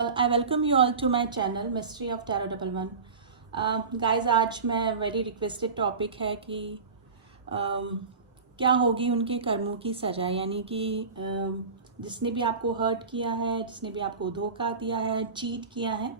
I welcome you all to my channel Mystery of Tarot Double One. Guys, आज मैं very requested topic है कि क्या होगी उनके कर्मों की सज़ा, यानी कि जिसने भी आपको हर्ट किया है, जिसने भी आपको धोखा दिया है, चीट किया है,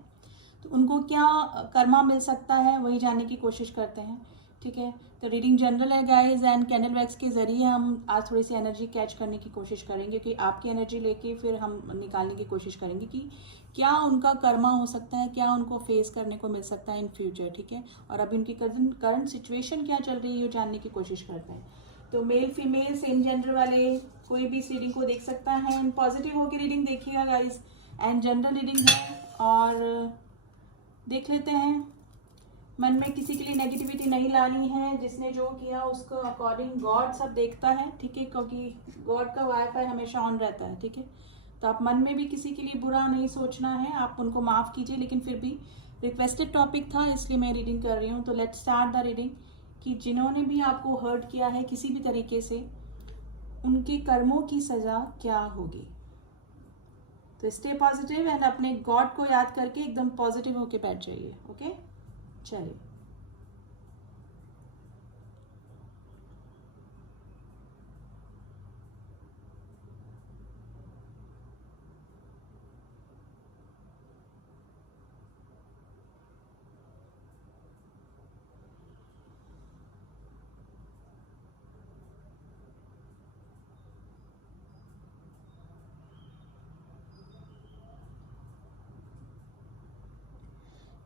तो उनको क्या कर्मा मिल सकता है, वही जानने की कोशिश करते हैं। ठीक है, तो रीडिंग जनरल है गाइस, एंड कैंडल वैक्स के ज़रिए हम आज थोड़ी सी एनर्जी कैच करने की कोशिश करेंगे कि आपकी एनर्जी लेके फिर हम निकालने की कोशिश करेंगे कि क्या उनका कर्मा हो सकता है, क्या उनको फेस करने को मिल सकता है इन फ्यूचर। ठीक है, और अभी उनकी करंट सिचुएशन क्या चल रही है, ये जानने की कोशिश करते हैं। तो मेल फीमेल सेम जेंडर वाले कोई भी इस रीडिंग को देख सकता है, एंड पॉजिटिव होकर रीडिंग देखिएगा गाइस, एंड जनरल रीडिंग है। और देख लेते हैं, मन में किसी के लिए नेगेटिविटी नहीं लानी है, जिसने जो किया उसको अकॉर्डिंग गॉड सब देखता है। ठीक है, क्योंकि गॉड का वाईफाई हमेशा ऑन रहता है। ठीक है, तो आप मन में भी किसी के लिए बुरा नहीं सोचना है, आप उनको माफ़ कीजिए, लेकिन फिर भी रिक्वेस्टेड टॉपिक था इसलिए मैं रीडिंग कर रही हूँ। तो लेट्स स्टार्ट द रीडिंग कि जिन्होंने भी आपको हर्ट किया है किसी भी तरीके से, उनके कर्मों की सज़ा क्या होगी। तो स्टे पॉजिटिव एंड अपने गॉड को याद करके एकदम पॉजिटिव होके बैठ जाइए। ओके, चलिए।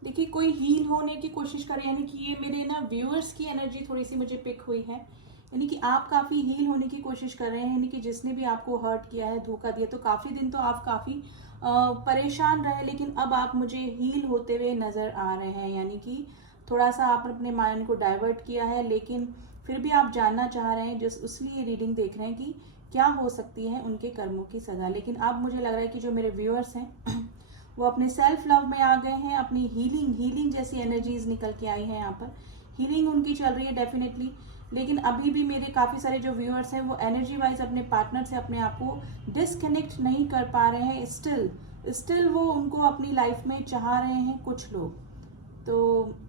देखिए, कोई हील होने की कोशिश करे, यानी कि ये मेरे ना व्यूअर्स की एनर्जी थोड़ी सी मुझे पिक हुई है, यानी कि आप काफ़ी हील होने की कोशिश कर रहे हैं, यानी कि जिसने भी आपको हर्ट किया है, धोखा दिया, तो काफ़ी दिन तो आप काफ़ी परेशान रहे, लेकिन अब आप मुझे हील होते हुए नज़र आ रहे हैं। यानी कि थोड़ा सा आपने अपने माइंड को डाइवर्ट किया है, लेकिन फिर भी आप जानना चाह रहे हैं, जिस उसलिए रीडिंग देख रहे हैं कि क्या हो सकती है उनके कर्मों की सज़ा। लेकिन अब मुझे लग रहा है कि जो मेरे व्यूअर्स हैं वो अपने सेल्फ लव में आ गए हैं, अपनी हीलिंग जैसी एनर्जीज निकल के आई हैं। यहाँ पर हीलिंग उनकी चल रही है डेफिनेटली, लेकिन अभी भी मेरे काफ़ी सारे जो व्यूअर्स हैं वो एनर्जी वाइज अपने पार्टनर से अपने आप को डिसकनेक्ट नहीं कर पा रहे हैं। स्टिल वो उनको अपनी लाइफ में चाह रहे हैं कुछ लोग। तो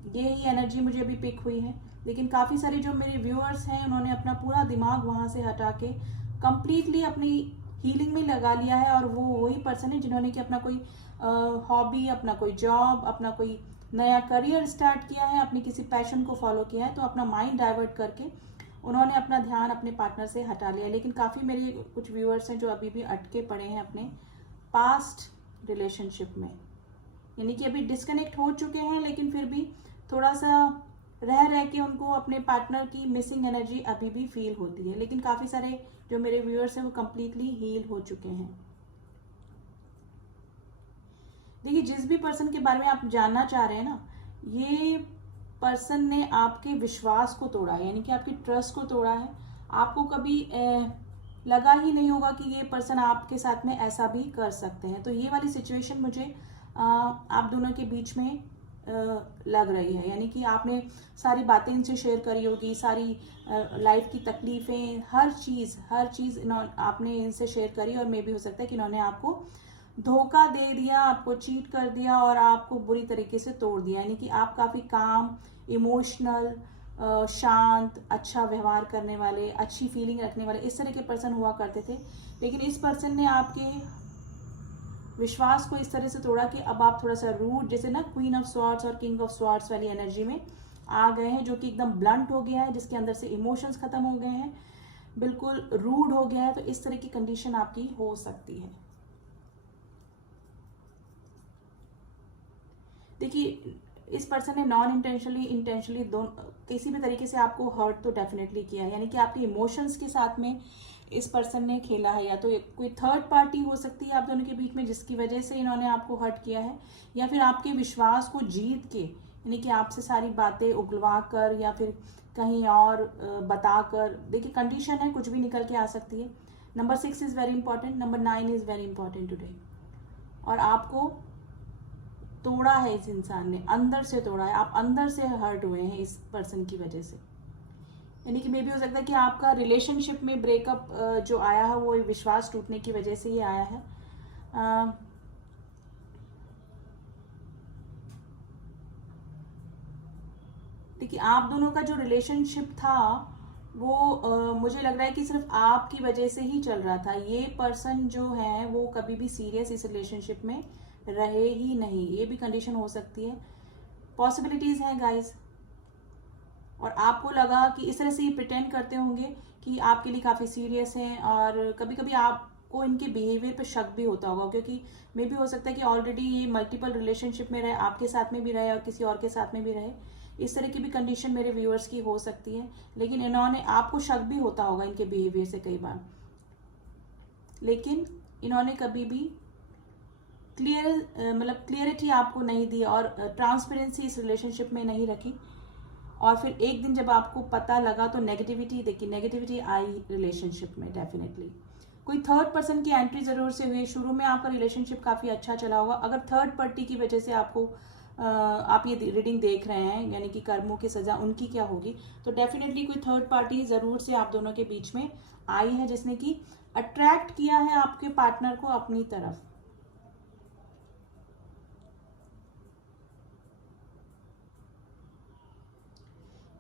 यही एनर्जी मुझे अभी पिक हुई है, लेकिन काफ़ी सारे जो मेरे व्यूअर्स हैं उन्होंने अपना पूरा दिमाग वहाँ से हटा के कंप्लीटली अपनी हीलिंग में लगा लिया है, और वो वही पर्सन है जिन्होंने कि अपना कोई हॉबी, अपना कोई जॉब, अपना कोई नया करियर स्टार्ट किया है, अपनी किसी पैशन को फॉलो किया है, तो अपना माइंड डाइवर्ट करके उन्होंने अपना ध्यान अपने पार्टनर से हटा लिया। लेकिन काफ़ी मेरे कुछ व्यूअर्स हैं जो अभी भी अटके पड़े हैं अपने पास्ट रिलेशनशिप में, यानी कि अभी डिस्कनेक्ट हो चुके हैं, लेकिन फिर भी थोड़ा सा रह के उनको अपने पार्टनर की मिसिंग एनर्जी अभी भी फील होती है। लेकिन काफ़ी सारे जो मेरे व्यूअर्स हैं वो कम्प्लीटली हील हो चुके हैं। देखिए, जिस भी पर्सन के बारे में आप जानना चाह रहे हैं ना, ये पर्सन ने आपके विश्वास को तोड़ा है, यानी कि आपकी ट्रस्ट को तोड़ा है। आपको कभी लगा ही नहीं होगा कि ये पर्सन आपके साथ में ऐसा भी कर सकते हैं। तो ये वाली सिचुएशन मुझे आप दोनों के बीच में लग रही है, यानी कि आपने सारी बातें इनसे शेयर करी होगी, सारी लाइफ की तकलीफ़ें, हर चीज़ आपने इनसे शेयर करी, और मे भी हो सकता है कि इन्होंने आपको धोखा दे दिया, आपको चीट कर दिया और आपको बुरी तरीके से तोड़ दिया। यानी कि आप काफ़ी काम, इमोशनल, शांत, अच्छा व्यवहार करने वाले, अच्छी फीलिंग रखने वाले, इस तरह के पर्सन हुआ करते थे। लेकिन इस पर्सन ने आपके विश्वास को इस तरह से तोड़ा कि अब आप थोड़ा सा रूड, जैसे ना क्वीन ऑफ स्वॉर्ड्स और किंग ऑफ स्वॉर्ड्स वाली एनर्जी में आ गए हैं, जो कि एकदम ब्लंट हो गया है, जिसके अंदर से इमोशंस खत्म हो गए हैं, बिल्कुल रूड हो गया है। तो इस तरह की कंडीशन आपकी हो सकती है। देखिए, इस पर्सन ने नॉन इंटेंशनली, इंटेंशनली, दोनों किसी भी तरीके से आपको हर्ट तो डेफिनेटली किया है, यानी कि आपके इमोशंस के साथ में इस पर्सन ने खेला है। या तो कोई थर्ड पार्टी हो सकती है आप दोनों के बीच में, जिसकी वजह से इन्होंने आपको हर्ट किया है, या फिर आपके विश्वास को जीत के, यानी कि आपसे सारी बातें उगलवा कर या फिर कहीं और बता कर। देखिए, कंडीशन है, कुछ भी निकल के आ सकती है। Number 6 is very important, number 9 is very important today. और आपको तोड़ा है इस इंसान ने, अंदर से तोड़ा है, आप अंदर से हर्ट हुए हैं इस पर्सन की वजह से। यानी कि मे भी हो सकता है कि आपका रिलेशनशिप में ब्रेकअप जो आया है वो विश्वास टूटने की वजह से ही आया है। देखिए आप दोनों का जो रिलेशनशिप था वो मुझे लग रहा है कि सिर्फ आपकी वजह से ही चल रहा था। ये पर्सन जो है वो कभी भी सीरियस इस रिलेशनशिप में रहे ही नहीं, ये भी कंडीशन हो सकती है, पॉसिबिलिटीज हैं गाइस। और आपको लगा कि इस तरह से ये प्रिटेंड करते होंगे कि आपके लिए काफ़ी सीरियस हैं, और कभी कभी आपको इनके बिहेवियर पे शक भी होता होगा, क्योंकि मे भी हो सकता है कि ऑलरेडी ये मल्टीपल रिलेशनशिप में रहे, आपके साथ में भी रहे और किसी और के साथ में भी रहे। इस तरह की भी कंडीशन मेरे व्यूअर्स की हो सकती है, लेकिन इन्होंने, आपको शक भी होता होगा इनके बिहेवियर से कई बार, लेकिन इन्होंने कभी भी क्लियर मतलब क्लियरिटी आपको नहीं दी और ट्रांसपेरेंसी इस रिलेशनशिप में नहीं रखी। और फिर एक दिन जब आपको पता लगा तो नेगेटिविटी, देखिए नेगेटिविटी आई रिलेशनशिप में। डेफिनेटली कोई थर्ड पर्सन की एंट्री जरूर से हुई। शुरू में आपका रिलेशनशिप काफ़ी अच्छा चला होगा, अगर थर्ड पार्टी की वजह से आपको आप ये रीडिंग देख रहे हैं, यानी कि कर्मों की सज़ा उनकी क्या होगी, तो डेफिनेटली कोई थर्ड पार्टी ज़रूर से आप दोनों के बीच में आई है, जिसने कि अट्रैक्ट किया है आपके पार्टनर को अपनी तरफ।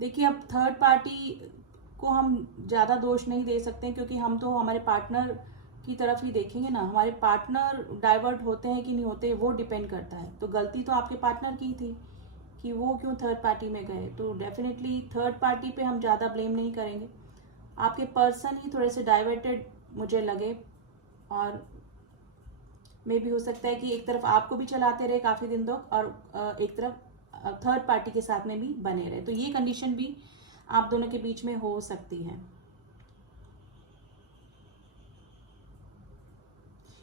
देखिए अब थर्ड पार्टी को हम ज़्यादा दोष नहीं दे सकते, क्योंकि हम तो हमारे पार्टनर की तरफ ही देखेंगे ना। हमारे पार्टनर डाइवर्ट होते हैं कि नहीं होते वो डिपेंड करता है। तो गलती तो आपके पार्टनर की थी कि वो क्यों थर्ड पार्टी में गए, तो डेफिनेटली थर्ड पार्टी पे हम ज़्यादा ब्लेम नहीं करेंगे। आपके पर्सन ही थोड़े से डाइवर्टेड मुझे लगे, और मे भी हो सकता है कि एक तरफ आपको भी चलाते रहे काफ़ी दिन तक और एक तरफ थर्ड पार्टी के साथ में भी बने रहे, तो ये कंडीशन भी आप दोनों के बीच में हो सकती है।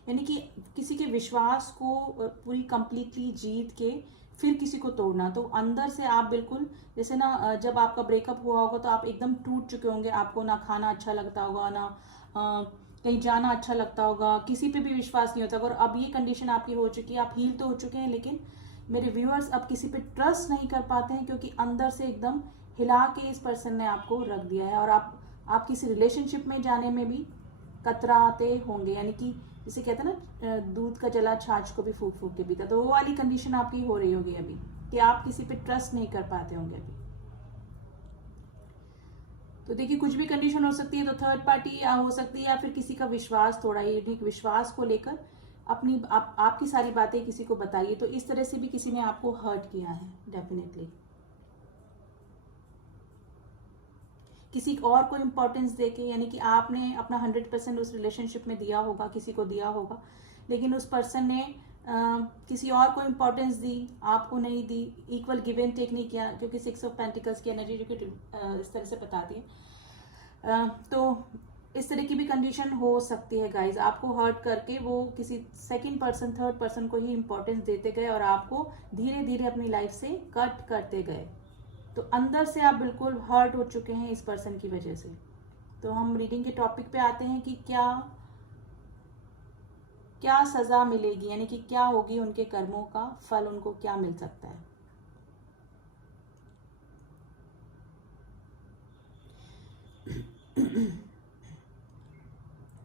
यानी कि किसी के विश्वास को पूरी कंप्लीटली जीत के फिर किसी को तोड़ना, तो अंदर से आप बिल्कुल जैसे ना, जब आपका ब्रेकअप हुआ होगा तो आप एकदम टूट चुके होंगे, आपको ना खाना अच्छा लगता होगा, ना कहीं जाना अच्छा लगता होगा, किसी पे भी विश्वास नहीं होता। और अब ये कंडीशन आपकी हो चुकी है, आप हील तो हो चुके हैं, लेकिन मेरे व्यूअर्स अब किसी पे ट्रस्ट नहीं कर पाते हैं, क्योंकि अंदर से एकदम हिला के इस पर्सन ने आपको रख दिया है, और आप किसी रिलेशनशिप में जाने में भी कतराते होंगे। यानी कि जिसे कहते हैं ना, दूध का जला छाछ को भी फूक फूक के पीता, तो वो वाली कंडीशन आपकी हो रही होगी अभी, कि आप किसी पे ट्रस्ट नहीं कर पाते होंगे अभी। तो देखिए कुछ भी कंडीशन हो सकती है, तो थर्ड पार्टी या हो सकती है, या फिर किसी का विश्वास थोड़ा ही विश्वास को लेकर अपनी आपकी सारी बातें किसी को बताइए, तो इस तरह से भी किसी ने आपको हर्ट किया है डेफिनेटली। किसी और को इम्पोर्टेंस देके, यानी कि आपने अपना 100% उस रिलेशनशिप में दिया होगा, किसी को दिया होगा, लेकिन उस पर्सन ने किसी और को इम्पोर्टेंस दी, आपको नहीं दी, इक्वल गिव एंड टेक नहीं किया, क्योंकि 6 ऑफ पेंटिकल्स की एनर्जी जो कि इस तरह से बताती है। तो इस तरह की भी कंडीशन हो सकती है गाइज, आपको हर्ट करके वो किसी सेकंड पर्सन, थर्ड पर्सन को ही इम्पोर्टेंस देते गए और आपको धीरे धीरे अपनी लाइफ से कट करते गए, तो अंदर से आप बिल्कुल हर्ट हो चुके हैं इस पर्सन की वजह से। तो हम रीडिंग के टॉपिक पे आते हैं कि क्या क्या सजा मिलेगी, यानी कि क्या होगी उनके कर्मों का फल, उनको क्या मिल सकता है।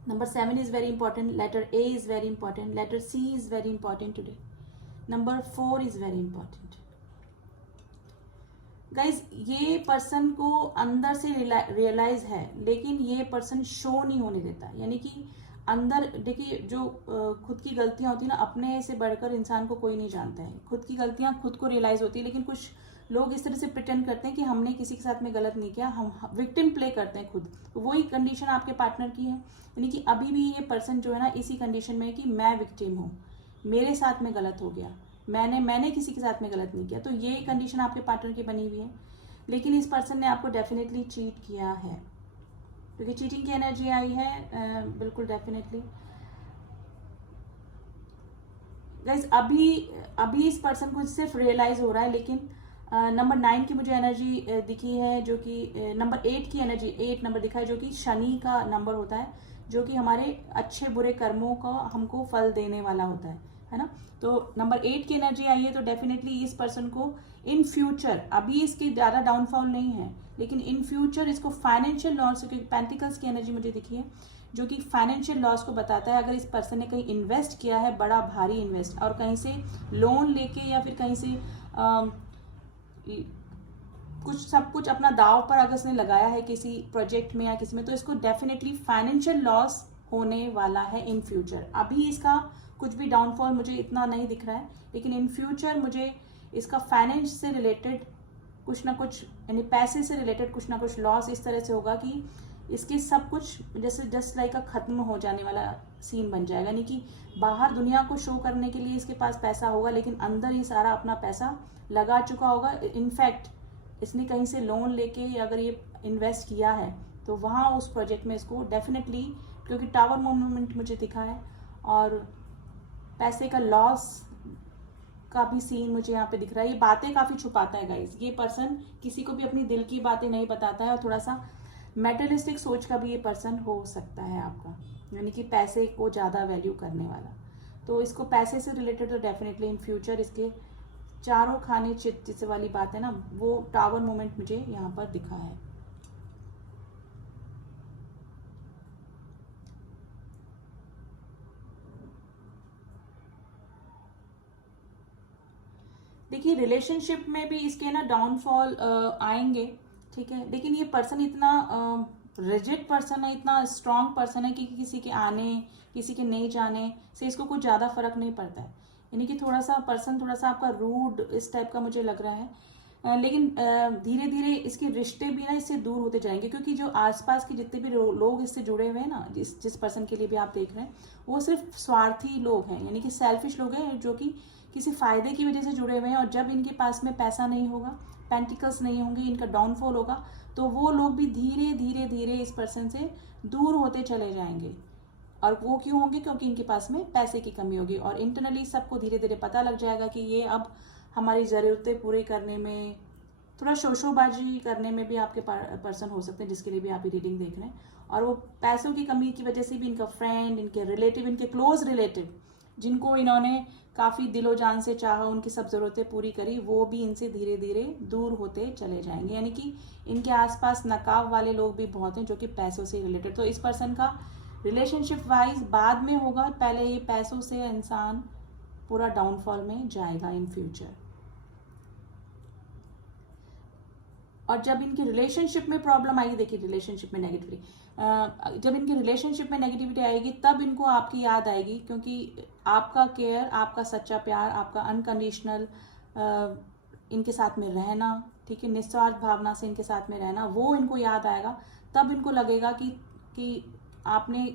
Number 7 is very important. Letter A is very important. Letter C is very important today. Number 4 is very important. Guys ये पर्सन को अंदर से रियलाइज है, लेकिन ये पर्सन शो नहीं होने देता। यानी कि अंदर देखिए, जो खुद की गलतियां होती है ना, अपने से बढ़कर इंसान को कोई नहीं जानता है। खुद की गलतियां खुद को रियलाइज होती है, लेकिन कुछ लोग इस तरह से प्रिटेंड करते हैं कि हमने किसी के साथ में गलत नहीं किया, हम विक्टिम प्ले करते हैं खुद। तो वही कंडीशन आपके पार्टनर की है, यानी कि अभी भी ये पर्सन जो है ना इसी कंडीशन में है कि मैं विक्टिम हूँ, मेरे साथ में गलत हो गया, मैंने किसी के साथ में गलत नहीं किया। तो ये कंडीशन आपके पार्टनर की बनी हुई है, लेकिन इस पर्सन ने आपको डेफिनेटली चीट किया है, क्योंकि चीटिंग की एनर्जी आई है बिल्कुल डेफिनेटली। गाइस अभी इस पर्सन को सिर्फ रियलाइज हो रहा है, लेकिन नंबर 9 की मुझे एनर्जी दिखी है, जो कि नंबर 8 की एनर्जी, 8 नंबर दिखा है, जो कि शनि का नंबर होता है, जो कि हमारे अच्छे बुरे कर्मों का हमको फल देने वाला होता है ना। तो नंबर 8 की एनर्जी आई है, तो डेफिनेटली इस पर्सन को इन फ्यूचर, अभी इसकी ज़्यादा डाउनफॉल नहीं है, लेकिन इन फ्यूचर इसको फाइनेंशियल लॉस, क्योंकि पेंटिकल्स की एनर्जी मुझे दिखी है, जो कि फाइनेंशियल लॉस को बताता है। अगर इस पर्सन ने कहीं इन्वेस्ट किया है, बड़ा भारी इन्वेस्ट, और कहीं से लोन लेके या फिर कहीं से कुछ सब कुछ अपना दाव पर अगर इसने लगाया है किसी प्रोजेक्ट में या किसी में, तो इसको डेफिनेटली फाइनेंशियल लॉस होने वाला है इन फ्यूचर। अभी इसका कुछ भी डाउनफॉल मुझे इतना नहीं दिख रहा है, लेकिन इन फ्यूचर मुझे इसका फाइनेंस से रिलेटेड कुछ ना कुछ, यानी पैसे से रिलेटेड कुछ ना कुछ लॉस इस तरह से होगा कि इसके सब कुछ जैसे जस्ट लाइक का खत्म हो जाने वाला सीन बन जाएगा। यानी कि बाहर दुनिया को शो करने के लिए इसके पास पैसा होगा, लेकिन अंदर ही सारा अपना पैसा लगा चुका होगा। इनफैक्ट इसने कहीं से लोन लेके अगर ये इन्वेस्ट किया है तो वहाँ उस प्रोजेक्ट में इसको डेफिनेटली, क्योंकि टावर मूवमेंट मुझे दिखा है और पैसे का लॉस का भी सीन मुझे यहाँ पे दिख रहा है। ये बातें काफ़ी छुपाता है गाइज। ये पर्सन किसी को भी अपनी दिल की बातें नहीं बताता है, और थोड़ा सा मेटलिस्टिक सोच का भी ये पर्सन हो सकता है आपका, यानी कि पैसे को ज़्यादा वैल्यू करने वाला। तो इसको पैसे से रिलेटेड तो डेफिनेटली इन फ्यूचर इसके चारों खाने चित जिसे वाली बात है ना, वो टावर मोमेंट मुझे यहाँ पर दिखा है। देखिए रिलेशनशिप में भी इसके ना डाउनफॉल आएंगे, ठीक है, लेकिन ये पर्सन इतना रिजिड पर्सन है, इतना स्ट्रांग पर्सन है कि किसी के आने किसी के नहीं जाने से इसको कुछ ज़्यादा फर्क नहीं पड़ता है। यानी कि थोड़ा सा पर्सन थोड़ा सा आपका रूड इस टाइप का मुझे लग रहा है, लेकिन धीरे धीरे इसके रिश्ते भी ना इससे दूर होते जाएंगे, क्योंकि जो आसपास के जितने भी लोग इससे जुड़े हुए हैं ना, जिस पर्सन के लिए भी आप देख रहे हैं, वो सिर्फ स्वार्थी लोग हैं, यानी कि सेल्फिश लोग हैं जो कि किसी फायदे की वजह से जुड़े हुए हैं। और जब इनके पास में पैसा नहीं होगा, पेंटिकल्स नहीं होंगे, इनका डाउनफॉल होगा, तो वो लोग भी धीरे धीरे धीरे इस पर्सन से दूर होते चले जाएंगे। और वो क्यों होंगे? क्योंकि इनके पास में पैसे की कमी होगी, और इंटरनली सबको धीरे धीरे पता लग जाएगा कि ये अब हमारी ज़रूरतें पूरी करने में, थोड़ा शोशोबाजी करने में भी आपके पर्सन हो सकते हैं, जिसके लिए भी आप ये रीडिंग देख रहे हैं। और वो पैसों की कमी की वजह से भी इनका फ्रेंड, इनके रिलेटिव, इनके क्लोज रिलेटिव जिनको इन्होंने काफ़ी दिलो जान से चाहा, उनकी सब ज़रूरतें पूरी करी, वो भी इनसे धीरे धीरे दूर होते चले जाएंगे। यानी कि इनके आसपास नकाब वाले लोग भी बहुत हैं जो कि पैसों से रिलेटेड। तो इस पर्सन का रिलेशनशिप वाइज बाद में होगा, पहले ये पैसों से इंसान पूरा डाउनफॉल में जाएगा इन फ्यूचर। और जब इनकी रिलेशनशिप में प्रॉब्लम आएगी, देखिए रिलेशनशिप में नेगेटिविटी, जब इनकी रिलेशनशिप में नेगेटिविटी आएगी तब इनको आपकी याद आएगी, क्योंकि आपका केयर, आपका सच्चा प्यार, आपका अनकंडीशनल इनके साथ में रहना, ठीक है, निस्वार्थ भावना से इनके साथ में रहना, वो इनको याद आएगा। तब इनको लगेगा कि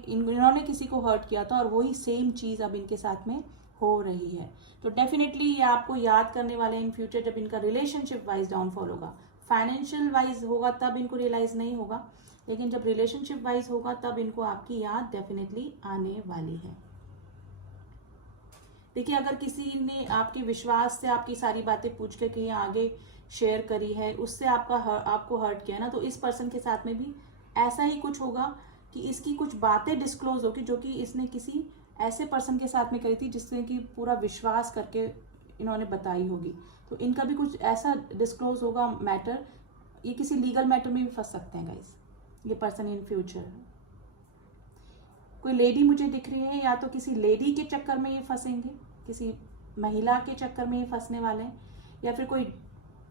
इन्होंने किसी को हर्ट किया था और वही सेम चीज़ अब इनके साथ में हो रही है। तो डेफिनेटली ये आपको याद करने वाले इन फ्यूचर, जब इनका रिलेशनशिप वाइज डाउनफॉल होगा। फाइनेंशियल वाइज होगा तब इनको रियलाइज नहीं होगा, लेकिन जब रिलेशनशिप वाइज होगा तब इनको आपकी याद डेफिनेटली आने वाली है। देखिए अगर किसी ने आपके विश्वास से आपकी सारी बातें पूछ के कहीं आगे शेयर करी है, उससे आपको हर्ट किया ना, तो इस पर्सन के साथ में भी ऐसा ही कुछ होगा कि इसकी कुछ बातें डिस्क्लोज होगी जो कि इसने किसी ऐसे पर्सन के साथ में करी थी जिसने कि पूरा विश्वास करके इन्होंने बताई होगी। तो इनका भी कुछ ऐसा डिस्क्लोज होगा मैटर, ये किसी लीगल मैटर में भी फंस सकते हैं गाइस ये पर्सन इन फ्यूचर। कोई लेडी मुझे दिख रही है, या तो किसी लेडी के चक्कर में ये फंसेंगे, किसी महिला के चक्कर में ये फंसने वाले हैं, या फिर कोई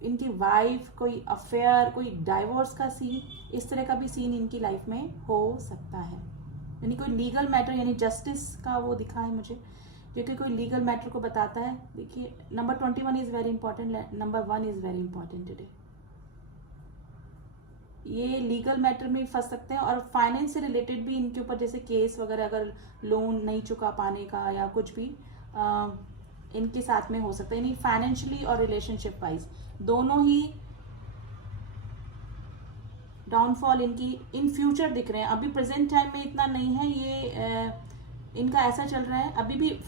इनकी वाइफ, कोई अफेयर, कोई डाइवोर्स का सीन, इस तरह का भी सीन इनकी लाइफ में हो सकता है। यानी कोई लीगल मैटर, यानी जस्टिस का वो दिखा है मुझे, जो कि कोई लीगल मैटर को बताता है। देखिए number 21 is very important, number 1 is very important today. ये लीगल मैटर में फंस सकते हैं, और फाइनेंस से रिलेटेड भी इनके ऊपर जैसे केस वगैरह, अगर लोन नहीं चुका पाने का या कुछ भी इनके साथ में हो सकता है। यानी फाइनेंशियली और रिलेशनशिप वाइज दोनों ही डाउनफॉल इनकी इन फ्यूचर दिख रहे हैं। अभी प्रेजेंट टाइम में इतना नहीं है, ये इनका ऐसा चल रहा है। अभी भी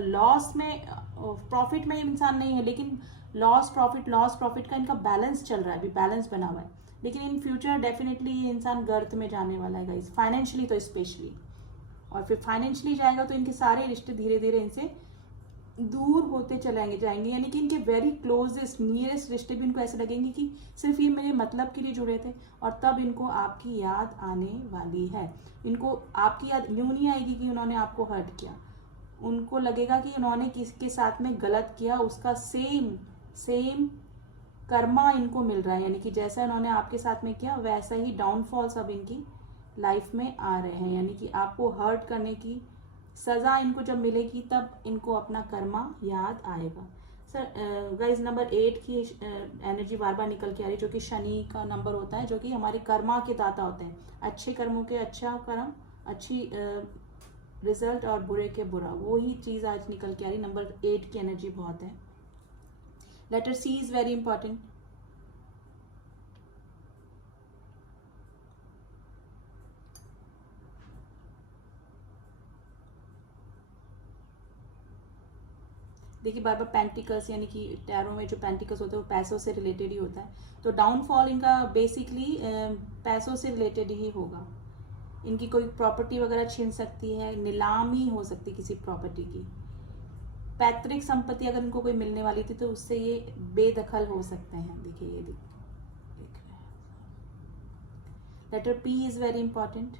लॉस में, प्रॉफिट में इंसान नहीं है, लेकिन लॉस प्रॉफिट का इनका बैलेंस चल रहा है, अभी बैलेंस बना हुआ है। लेकिन इन फ्यूचर डेफिनेटली ये इंसान गर्त में जाने वाला है गाइस, फाइनेंशियली तो स्पेशली। और फिर फाइनेंशियली जाएगा तो इनके सारे रिश्ते धीरे धीरे इनसे दूर होते चले जाएंगे। यानी कि इनके वेरी क्लोजेस्ट, नियरेस्ट रिश्ते भी इनको ऐसे लगेंगे कि सिर्फ ये मेरे मतलब के लिए जुड़े थे, और तब इनको आपकी याद आने वाली है। इनको आपकी याद यूं नहीं आएगी कि उन्होंने आपको हर्ट किया, उनको लगेगा कि उन्होंने किसके साथ में गलत किया, उसका सेम कर्मा इनको मिल रहा है, यानी कि जैसा इन्होंने आपके साथ में किया वैसा ही डाउनफॉल्स अब इनकी लाइफ में आ रहे हैं, यानी कि आपको हर्ट करने की सज़ा इनको जब मिलेगी तब इनको अपना कर्मा याद आएगा। सर गाइज नंबर 8 की एनर्जी बार बार निकल के आ रही है, जो कि शनि का नंबर होता है, जो कि हमारे कर्मा के दाता होते हैं। अच्छे कर्मों के अच्छा कर्म, अच्छी रिजल्ट, और बुरे के बुरा, वो ही चीज़ आज निकल के आ रही। नंबर 8 की एनर्जी बहुत है। Letter C is very important. देखिए बार बार पेंटिकल्स, यानी कि टैरो में जो पेंटिकल्स होते हैं वो पैसों से रिलेटेड ही होता है, तो डाउनफॉल इनका बेसिकली पैसों से रिलेटेड ही होगा। इनकी कोई प्रॉपर्टी वगैरह छीन सकती है, नीलामी हो सकती है किसी प्रॉपर्टी की, पैतृक संपत्ति अगर इनको कोई मिलने वाली थी तो उससे ये बेदखल हो सकते हैं। देखिए ये देख रहे हैं। Letter P is very important.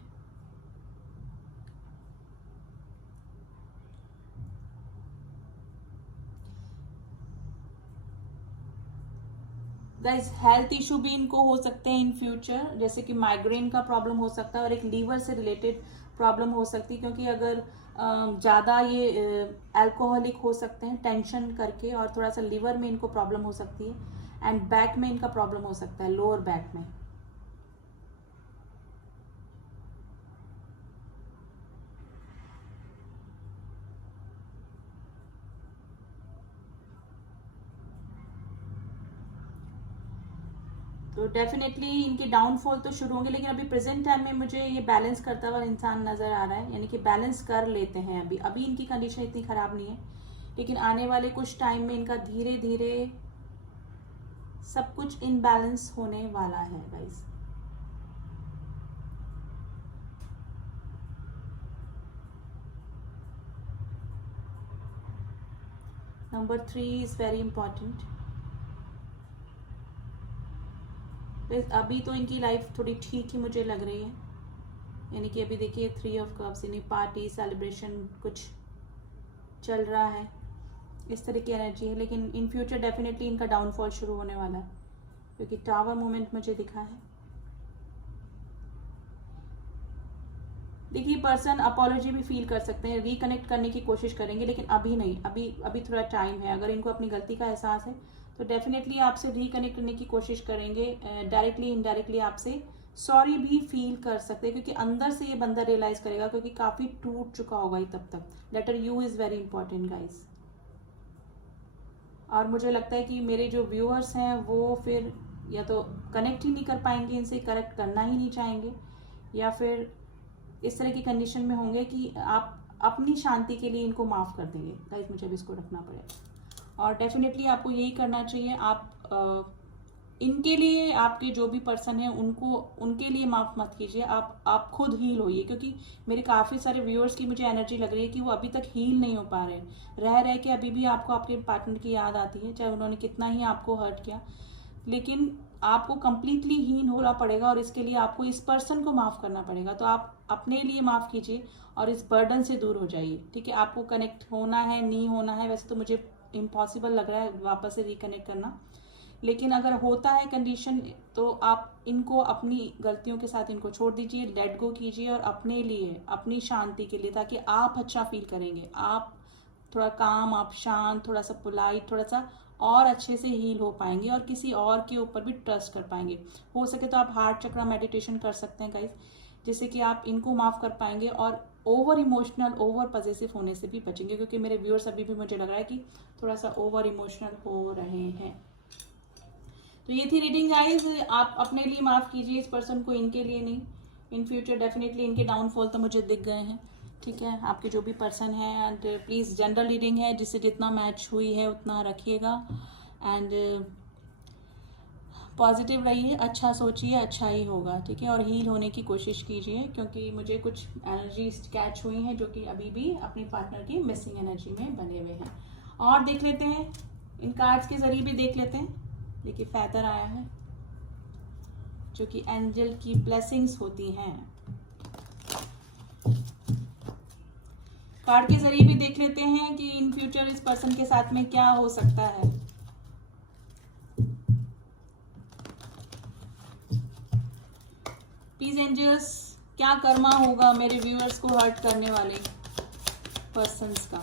Guys health issue भी इनको हो सकते हैं इन फ्यूचर, जैसे कि माइग्रेन का प्रॉब्लम हो सकता है और एक लीवर से रिलेटेड प्रॉब्लम हो सकती है, क्योंकि अगर ज़्यादा ये अल्कोहलिक हो सकते हैं टेंशन करके, और थोड़ा सा लीवर में इनको प्रॉब्लम हो सकती है, एंड बैक में इनका प्रॉब्लम हो सकता है, लोअर बैक में। तो डेफिनेटली इनके डाउनफॉल तो शुरू होंगे, लेकिन अभी प्रेजेंट टाइम में मुझे ये बैलेंस करता हुआ इंसान नज़र आ रहा है, यानी कि बैलेंस कर लेते हैं। अभी अभी इनकी कंडीशन इतनी ख़राब नहीं है, लेकिन आने वाले कुछ टाइम में इनका धीरे धीरे सब कुछ इनबैलेंस होने वाला है guys. Number 3 is very important. अभी तो इनकी लाइफ थोड़ी ठीक ही मुझे लग रही है, यानी कि अभी देखिए 3 ऑफ कप्स, यानी पार्टी सेलिब्रेशन कुछ चल रहा है, इस तरह की एनर्जी है। लेकिन इन फ्यूचर डेफिनेटली इनका डाउनफॉल शुरू होने वाला है, क्योंकि टावर मूवमेंट मुझे दिखा है। देखिए पर्सन अपॉलॉजी भी फील कर सकते हैं, रिकनेक्ट करने की कोशिश करेंगे, लेकिन अभी नहीं, अभी थोड़ा टाइम है। अगर इनको अपनी गलती का एहसास है तो डेफिनेटली आपसे रिकनेक्ट करने की कोशिश करेंगे, डायरेक्टली इनडायरेक्टली आपसे सॉरी भी फील कर सकते हैं, क्योंकि अंदर से ये बंदा रियलाइज करेगा, क्योंकि काफ़ी टूट चुका होगा ये तब तक। Letter U is very important guys. और मुझे लगता है कि मेरे जो व्यूअर्स हैं वो फिर या तो कनेक्ट ही नहीं कर पाएंगे इनसे, करेक्ट करना ही नहीं चाहेंगे, या फिर इस तरह की कंडीशन में होंगे कि आप अपनी शांति के लिए इनको माफ़ कर देंगे। गाइस मुझे अब इसको रखना पड़ेगा, और डेफिनेटली आपको यही करना चाहिए। आप इनके लिए, आपके जो भी पर्सन है उनके लिए माफ़ मत कीजिए, आप खुद हील होइए, क्योंकि मेरे काफ़ी सारे व्यूअर्स की मुझे एनर्जी लग रही है कि वो अभी तक हील नहीं हो पा रहे, रह के अभी भी आपको आपके पार्टनर की याद आती है, चाहे उन्होंने कितना ही आपको हर्ट किया, लेकिन आपको कंप्लीटली हील होना पड़ेगा, और इसके लिए आपको इस पर्सन को माफ़ करना पड़ेगा। तो आप अपने लिए माफ़ कीजिए और इस बर्डन से दूर हो जाइए, ठीक है। आपको कनेक्ट होना है, नहीं होना है, वैसे तो मुझे इम्पॉसिबल लग रहा है वापस से रिकनेक्ट करना, लेकिन अगर होता है कंडीशन तो आप इनको अपनी गलतियों के साथ इनको छोड़ दीजिए, लेट गो कीजिए, और अपने लिए, अपनी शांति के लिए, ताकि आप अच्छा फील करेंगे, आप थोड़ा काम, आप शांत, थोड़ा सा पोलाइट, थोड़ा सा और अच्छे से हील हो पाएंगे, और किसी और के ऊपर भी ट्रस्ट कर पाएंगे। हो सके तो आप हार्ट चक्रा मेडिटेशन कर सकते हैं गाइस, जिससे कि आप इनको माफ़ कर पाएंगे और ओवर इमोशनल, ओवर पॉजिटिव होने से भी बचेंगे, क्योंकि मेरे व्यूअर्स अभी भी मुझे लग रहा है कि थोड़ा सा ओवर इमोशनल हो रहे हैं। तो ये थी रीडिंग गाइस। आप अपने लिए माफ़ कीजिए इस पर्सन को, इनके लिए नहीं। इन फ्यूचर डेफिनेटली इनके डाउनफॉल तो मुझे दिख गए हैं, ठीक है। आपके जो भी पर्सन है, एंड प्लीज़ जनरल रीडिंग है, जिससे जितना मैच हुई है उतना रखिएगा, एंड पॉजिटिव रहिए, अच्छा सोचिए, अच्छा ही होगा, ठीक है। और हील होने की कोशिश कीजिए, क्योंकि मुझे कुछ एनर्जीज कैच हुई हैं जो कि अभी भी अपनी पार्टनर की मिसिंग एनर्जी में बने हुए हैं। और देख लेते हैं, इन कार्ड्स के जरिए भी देख लेते हैं। देखिए फैदर आया है, जो कि एंजल की ब्लेसिंग्स होती हैं। कार्ड के जरिए भी देख लेते हैं कि इन फ्यूचर इस पर्सन के साथ में क्या हो सकता है। एंजल्स, क्या कर्मा होगा मेरे व्यूअर्स को हर्ट करने वाले पर्सन्स का?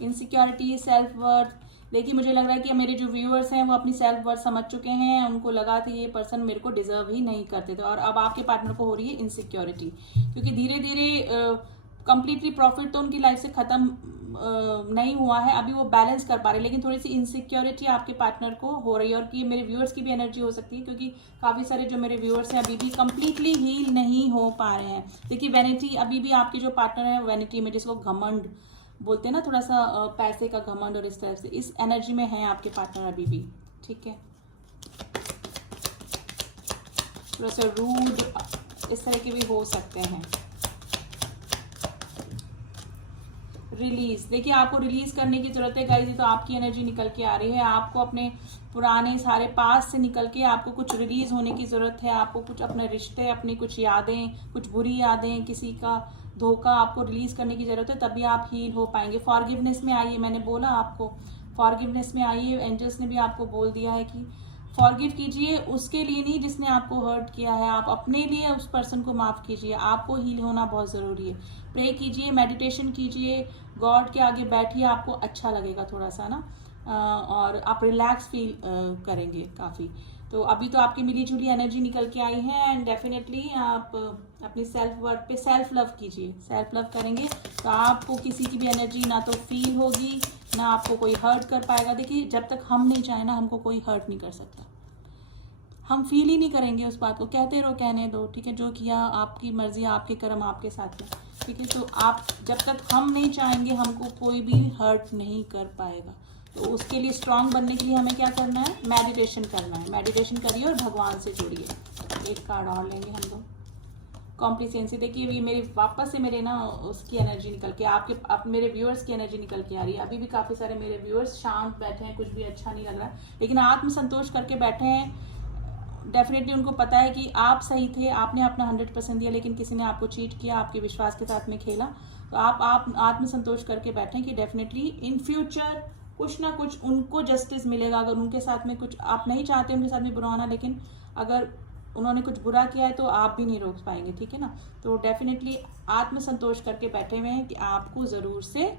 Insecurity, self worth. देखिए मुझे लग रहा है कि मेरे जो व्यूअर्स हैं वो अपनी सेल्फ वर्थ समझ चुके हैं, उनको लगा था ये पर्सन मेरे को डिजर्व ही नहीं करते थे, और अब आपके पार्टनर को हो रही है इनसिक्योरिटी, क्योंकि धीरे धीरे कंप्लीटली प्रॉफिट तो उनकी लाइफ से खत्म नहीं हुआ है, अभी वो बैलेंस कर पा रहे हैं, लेकिन थोड़ी सी इनसिक्योरिटी आपके पार्टनर को हो रही है, और कि मेरे व्यूअर्स की भी एनर्जी हो सकती है, क्योंकि काफ़ी सारे जो मेरे व्यूअर्स हैं अभी भी कंप्लीटली हील नहीं हो पा रहे हैं। देखिए वैनिटी, अभी भी आपके जो पार्टनर है वैनिटी में, जिसको घमंड बोलते हैं ना, थोड़ा सा पैसे का घमंड और इस तरह से, इस एनर्जी में है आपके पार्टनर अभी भी, ठीक है। थोड़ा सा रूड इस तरह के भी हो सकते हैं। रिलीज, देखिए आपको रिलीज करने की जरूरत है गाइस, तो आपकी एनर्जी निकल के आ रही है, आपको अपने पुराने सारे पास से निकल के आपको कुछ रिलीज होने की जरूरत है, आपको कुछ अपने रिश्ते, अपनी कुछ यादें, कुछ बुरी यादें, किसी का धोखा आपको रिलीज करने की जरूरत है, तभी आप हील हो पाएंगे। फॉरगिवनेस में आइए, मैंने बोला आपको फॉरगिवनेस में आइए, एंजल्स ने भी आपको बोल दिया है कि फॉरगिव कीजिए, उसके लिए नहीं जिसने आपको हर्ट किया है, आप अपने लिए उस पर्सन को माफ कीजिए, आपको हील होना बहुत जरूरी है। प्रे कीजिए, मेडिटेशन कीजिए, गॉड के आगे बैठिए, आपको अच्छा लगेगा थोड़ा सा ना, और आप रिलैक्स फील करेंगे काफ़ी। तो अभी तो आपकी मिली जुली एनर्जी निकल के आई है, एंड डेफिनेटली आप अपनी सेल्फ वर्थ पे सेल्फ लव कीजिए। सेल्फ लव करेंगे तो आपको किसी की भी एनर्जी ना तो फील होगी, ना आपको कोई हर्ट कर पाएगा। देखिए जब तक हम नहीं चाहे ना, हमको कोई हर्ट नहीं कर सकता, हम फील ही नहीं करेंगे उस बात को, कहते रहो, कहने दो, ठीक है, जो किया आपकी मर्जी, आपके कर्म आपके साथ में, ठीक है। तो आप जब तक हम नहीं चाहेंगे, हमको कोई भी हर्ट नहीं कर पाएगा। तो उसके लिए स्ट्रांग बनने के लिए हमें क्या करना है, मेडिटेशन करना है। मेडिटेशन करिए और भगवान से जुड़िए। एक कार्ड और लेंगे हम लोग, कॉम्प्लिसेंसी। देखिए ये मेरी वापस से मेरे ना उसकी एनर्जी निकल के आपके मेरे व्यूअर्स की एनर्जी निकल के आ रही है। अभी भी काफ़ी सारे मेरे व्यूअर्स शांत बैठे हैं, कुछ भी अच्छा नहीं लग रहा है, लेकिन आत्मसंतोष करके बैठे हैं। डेफिनेटली उनको पता है कि आप सही थे, आपने अपना 100% दिया, लेकिन किसी ने आपको चीट किया, आपके विश्वास के साथ में खेला। तो आप आत्मसंतोष करके बैठें कि डेफिनेटली इन फ्यूचर कुछ ना कुछ उनको जस्टिस मिलेगा। अगर उनके साथ में कुछ, आप नहीं चाहते उनके साथ में बुरा होना, लेकिन अगर उन्होंने कुछ बुरा किया है तो आप भी नहीं रोक पाएंगे, ठीक है ना। तो डेफिनेटली आत्मसंतोष करके बैठे हुए हैं कि आपको ज़रूर से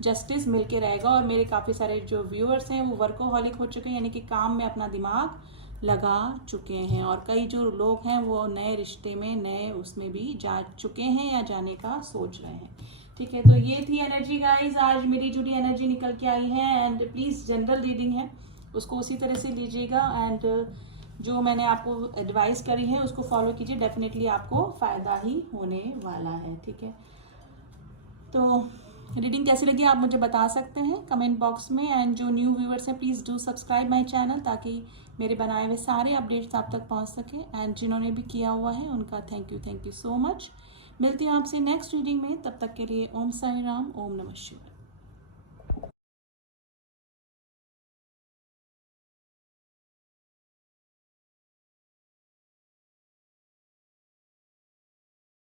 जस्टिस मिल के रहेगा। और मेरे काफ़ी सारे जो व्यूअर्स हैं वो वर्कोहॉलिक हो चुके हैं, यानी कि काम में अपना दिमाग लगा चुके हैं, और कई जो लोग हैं वो नए रिश्ते में, नए उसमें भी जा चुके हैं या जाने का सोच रहे हैं, ठीक है। तो ये थी एनर्जी गाइज, आज मिली जुली एनर्जी निकल के आई है। एंड प्लीज़ जनरल रीडिंग है, उसको उसी तरह से लीजिएगा, एंड जो मैंने आपको एडवाइस करी है उसको फॉलो कीजिए, डेफिनेटली आपको फ़ायदा ही होने वाला है, ठीक है। तो रीडिंग कैसी लगी आप मुझे बता सकते हैं कमेंट बॉक्स में, एंड जो न्यू व्यूअर्स हैं please do subscribe my channel, ताकि मेरे बनाए हुए सारे अपडेट्स आप तक पहुंच सके। एंड जिन्होंने भी किया हुआ है उनका थैंक यू सो मच। मिलती हूँ आपसे नेक्स्ट रीडिंग में, तब तक के लिए ओम साई राम, ओम नमः शिवाय।